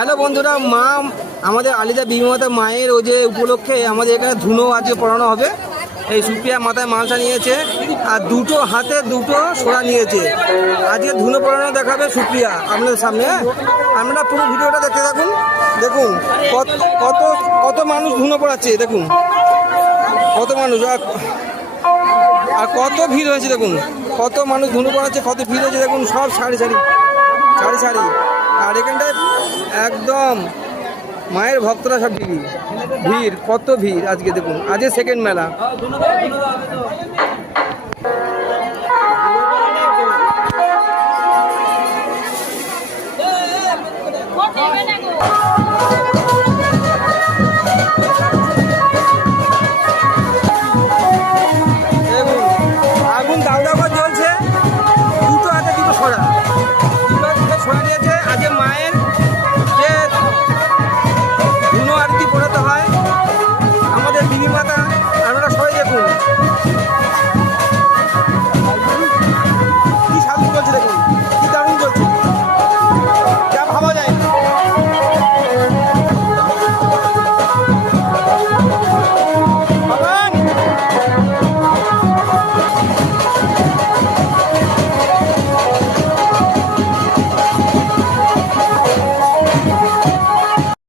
Hello বন্ধুরা, মা আমাদের আলিদা বিমাতা মায়ের ও যে উপলক্ষে আমাদের এখানে ধুনো আজকে পড়ানো হবে। এই সুপ্রিয়া মাথায় মালসা নিয়েছে আর দুটো হাতে দুটো সোনা নিয়েছে। আজকে ধুনো পড়ানো দেখাবে সুপ্রিয়া আপনাদের সামনে। আপনারা পুরো ভিডিওটা দেখতে থাকুন। দেখুন কত কত কত মানুষ ধুনো পড়াচ্ছে, দেখুন কত মানুষ আর কত ভিড় হয়েছে। দেখুন কত মানুষ ধুনো পড়াচ্ছে, কত ভিড় হয়েছে। দেখুন সব সারি সারি সারি সারি। আর এখানটায় একদম মায়ের ভক্তরা সব ভিড়, কত ভিড় আজকে। দেখুন আজকে সেকেন্ড মেলা। দেখুন আগুন দাউ দাউ করে জ্বলছে, দুটো হাতে দুটো ছড়া, দুটো হাতে দুটো ছড়া দিয়েছে। আজকে মায়ের